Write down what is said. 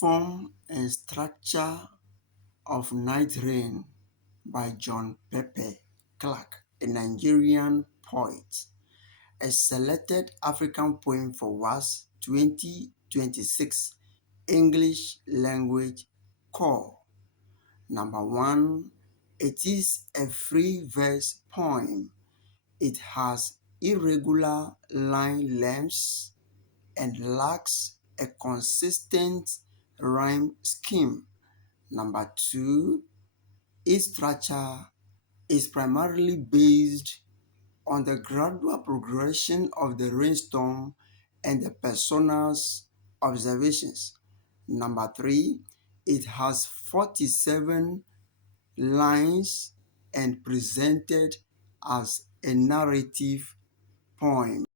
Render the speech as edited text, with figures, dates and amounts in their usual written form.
Form and Structure of Night Rain by John Pepe Clark, a Nigerian poet. A selected African poem for WASSCE 2026 English language call. Number 1. It is a free verse poem. It has irregular line lengths and lacks a consistent rhyme scheme. Number 2. Its structure is primarily based on the gradual progression of the rainstorm and the persona's observations. Number 3. It has 47 lines and presented as a narrative poem.